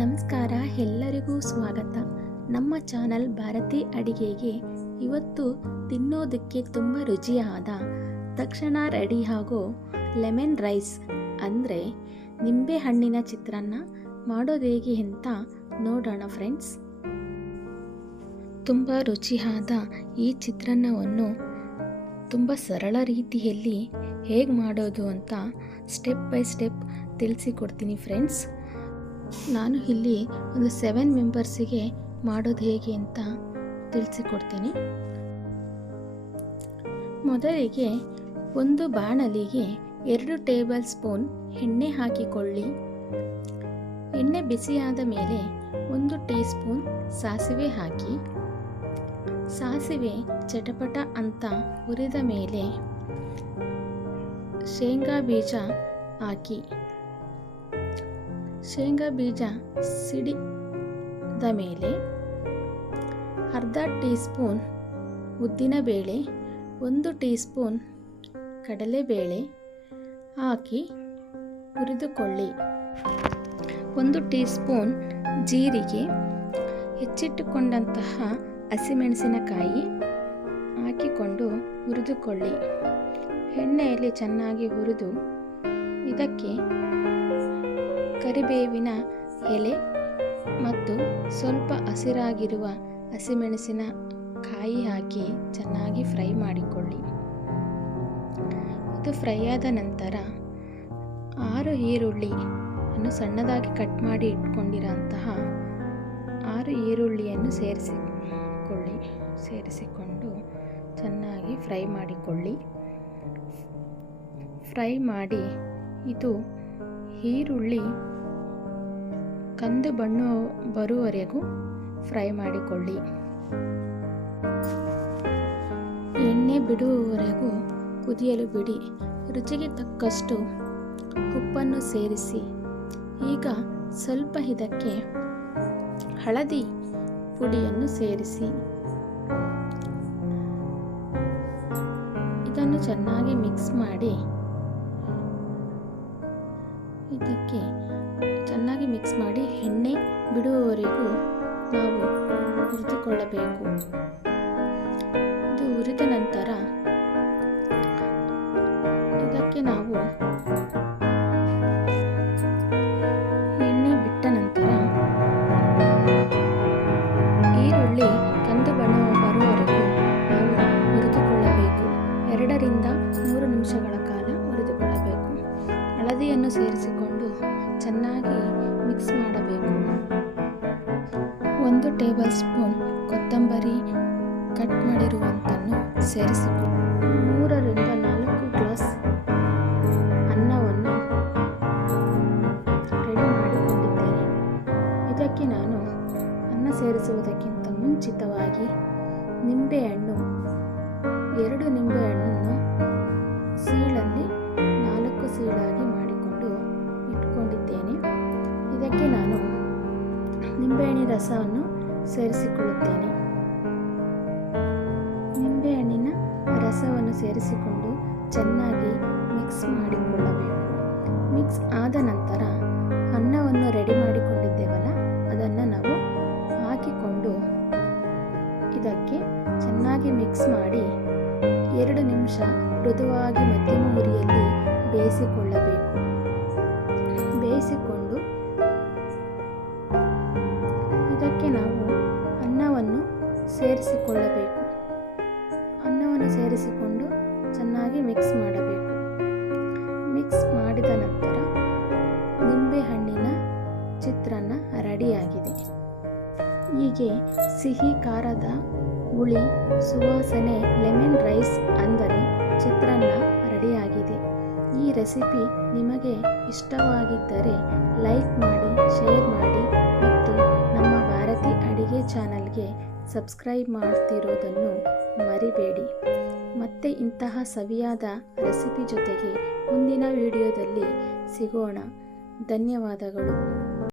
ನಮಸ್ಕಾರ, ಎಲ್ಲರಿಗೂ ಸ್ವಾಗತ. ನಮ್ಮ ಚಾನಲ್ ಭಾರತಿ ಅಡಿಗೆಗೆ ಇವತ್ತು ತಿನ್ನೋದಕ್ಕೆ ತುಂಬ ರುಚಿಯಾದ ತಕ್ಷಣ ರೆಡಿ ಆಗೋ ಲೆಮನ್ ರೈಸ್ ಅಂದರೆ ನಿಂಬೆ ಹಣ್ಣಿನ ಚಿತ್ರಾನ್ನ ಮಾಡೋದು ಹೇಗೆ ಅಂತ ನೋಡೋಣ ಫ್ರೆಂಡ್ಸ್. ತುಂಬ ರುಚಿಯಾದ ಈ ಚಿತ್ರಾನ್ನವನ್ನು ತುಂಬ ಸರಳ ರೀತಿಯಲ್ಲಿ ಹೇಗೆ ಮಾಡೋದು ಅಂತ ಸ್ಟೆಪ್ ಬೈ ಸ್ಟೆಪ್ ತಿಳಿಸಿಕೊಡ್ತೀನಿ ಫ್ರೆಂಡ್ಸ್. ನಾನು ಇಲ್ಲಿ ಒಂದು ಸೆವೆನ್ ಮೆಂಬರ್ಸಿಗೆ ಮಾಡೋದು ಹೇಗೆ ಅಂತ ತಿಳಿಸಿಕೊಡ್ತೀನಿ. ಮೊದಲಿಗೆ ಒಂದು ಬಾಣಲಿಗೆ ಎರಡು ಟೇಬಲ್ ಸ್ಪೂನ್ ಎಣ್ಣೆ ಹಾಕಿಕೊಳ್ಳಿ. ಎಣ್ಣೆ ಬಿಸಿಯಾದ ಮೇಲೆ ಒಂದು ಟೀ ಸ್ಪೂನ್ ಸಾಸಿವೆ ಹಾಕಿ. ಸಾಸಿವೆ ಚಟಪಟ ಅಂತ ಹುರಿದ ಮೇಲೆ ಶೇಂಗಾ ಬೀಜ ಹಾಕಿ. ಶೇಂಗಾ ಬೀಜ ಸಿಡಿದ ಮೇಲೆ ಅರ್ಧ ಟೀ ಸ್ಪೂನ್ ಉದ್ದಿನಬೇಳೆ ಒಂದು ಟೀ ಸ್ಪೂನ್ ಕಡಲೆಬೇಳೆ ಹಾಕಿ ಹುರಿದುಕೊಳ್ಳಿ. ಒಂದು ಟೀ ಸ್ಪೂನ್ ಜೀರಿಗೆ, ಹೆಚ್ಚಿಟ್ಟುಕೊಂಡಂತಹ ಹಸಿಮೆಣಸಿನಕಾಯಿ ಹಾಕಿಕೊಂಡು ಹುರಿದುಕೊಳ್ಳಿ. ಎಣ್ಣೆಯಲ್ಲಿ ಚೆನ್ನಾಗಿ ಹುರಿದು ಇದಕ್ಕೆ ಕರಿಬೇವಿನ ಎಲೆ ಮತ್ತು ಸ್ವಲ್ಪ ಹಸಿರಾಗಿರುವ ಹಸಿಮೆಣಸಿನ ಕಾಯಿ ಹಾಕಿ ಚೆನ್ನಾಗಿ ಫ್ರೈ ಮಾಡಿಕೊಳ್ಳಿ. ಇದು ಫ್ರೈ ಆದ ನಂತರ ಆರು ಈರುಳ್ಳಿ ಅನ್ನು ಸಣ್ಣದಾಗಿ ಕಟ್ ಮಾಡಿ ಇಟ್ಕೊಂಡಿರೋಂತಹ ಆರು ಈರುಳ್ಳಿಯನ್ನು ಸೇರಿಸಿಕೊಳ್ಳಿ. ಸೇರಿಸಿಕೊಂಡು ಚೆನ್ನಾಗಿ ಫ್ರೈ ಮಾಡಿಕೊಳ್ಳಿ. ಫ್ರೈ ಮಾಡಿ ಇದು ಈರುಳ್ಳಿ ಕಂದು ಬಣ್ಣ ಬರುವವರೆಗೂ ಫ್ರೈ ಮಾಡಿಕೊಳ್ಳಿ. ಎಣ್ಣೆ ಬಿಡುವವರೆಗೂ ಕುದಿಯಲು ಬಿಡಿ. ರುಚಿಗೆ ತಕ್ಕಷ್ಟು ಉಪ್ಪನ್ನು ಸೇರಿಸಿ. ಈಗ ಸ್ವಲ್ಪ ಇದಕ್ಕೆ ಹಳದಿ ಪುಡಿಯನ್ನು ಸೇರಿಸಿ. ಇದನ್ನು ಚೆನ್ನಾಗಿ ಮಿಕ್ಸ್ ಮಾಡಿ ಇದಕ್ಕೆ ಚೆನ್ನಾಗಿ ಮಿಕ್ಸ್ ಮಾಡಿ ಎಣ್ಣೆ ಬಿಡುವವರೆಗೂ ನಾವು ಹುರಿದುಕೊಳ್ಳಬೇಕು. ಇದು ಹುರಿದ ನಂತರ ಇದಕ್ಕೆ ನಾವು ಟೇಬಲ್ ಸ್ಪೂನ್ ಕೊತ್ತಂಬರಿ ಕಟ್ ಮಾಡಿರುವಂತನ್ನು ಸೇರಿಸಿಕೊಂಡು ಮೂರರಿಂದ ನಾಲ್ಕು ಗ್ಲಾಸ್ ಅನ್ನವನ್ನು ರೆಡಿ ಮಾಡಿಕೊಂಡಿದ್ದೇನೆ. ಇದಕ್ಕೆ ನಾನು ಅನ್ನ ಸೇರಿಸುವುದಕ್ಕಿಂತ ಮುಂಚಿತವಾಗಿ ನಿಂಬೆಹಣ್ಣು, ಎರಡು ನಿಂಬೆಹಣ್ಣನ್ನು ಸೀಳಲ್ಲಿ ನಾಲ್ಕು ಸೀಳಾಗಿ ಮಾಡಿಕೊಂಡು ಇಟ್ಕೊಂಡಿದ್ದೇನೆ. ಇದಕ್ಕೆ ನಾನು ನಿಂಬೆಹಣ್ಣಿನ ರಸವನ್ನು ಸೇರಿಸಿಕೊಳ್ಳುತ್ತೇನೆ. ನಿಂಬೆಹಣ್ಣಿನ ರಸವನ್ನು ಸೇರಿಸಿಕೊಂಡು ಚೆನ್ನಾಗಿ ಮಿಕ್ಸ್ ಮಾಡಿಕೊಳ್ಳಬೇಕು. ಮಿಕ್ಸ್ ಆದ ನಂತರ ಅನ್ನವನ್ನು ರೆಡಿ ಮಾಡಿಕೊಂಡಿದ್ದೇವಲ್ಲ, ಅದನ್ನು ನಾವು ಹಾಕಿಕೊಂಡು ಇದಕ್ಕೆ ಚೆನ್ನಾಗಿ ಮಿಕ್ಸ್ ಮಾಡಿ ಎರಡು ನಿಮಿಷ ಮೃದುವಾಗಿ ಮಧ್ಯಮ ಉರಿಯಲ್ಲಿ ಬೇಯಿಸಿಕೊಳ್ಳಬೇಕು. ಬೇಯಿಸಿಕೊಂಡು ಇದಕ್ಕೆ ನಾವು ಸೇರಿಸಿಕೊಳ್ಳಬೇಕು. ಅನ್ನವನ್ನು ಸೇರಿಸಿಕೊಂಡು ಚೆನ್ನಾಗಿ ಮಿಕ್ಸ್ ಮಾಡಬೇಕು. ಮಿಕ್ಸ್ ಮಾಡಿದ ನಂತರ ನಿಂಬೆಹಣ್ಣಿನ ಚಿತ್ರಾನ್ನ ರೆಡಿಯಾಗಿದೆ. ಹೀಗೆ ಸಿಹಿ ಖಾರದ ಹುಳಿ, ಸುವಾಸನೆ, ಲೆಮನ್ ರೈಸ್ ಅಂದರೆ ಚಿತ್ರಾನ್ನ ರೆಡಿಯಾಗಿದೆ. ಈ ರೆಸಿಪಿ ನಿಮಗೆ ಇಷ್ಟವಾಗಿದ್ದರೆ ಲೈಕ್ ಮಾಡಿ, ಶೇರ್ ಮಾಡಿ ಮತ್ತು ನಮ್ಮ ಭಾರತಿ ಅಡಿಗೆ ಚಾನಲ್ಗೆ ಸಬ್ಸ್ಕ್ರೈಬ್ ಮಾಡ್ತಿರೋದನ್ನು ಮರಿಬೇಡಿ. ಮತ್ತೆ ಇಂತಹ ಸವಿಯಾದ ರೆಸಿಪಿ ಜೊತೆಗೆ ಮುಂದಿನ ವಿಡಿಯೋದಲ್ಲಿ ಸಿಗೋಣ. ಧನ್ಯವಾದಗಳು.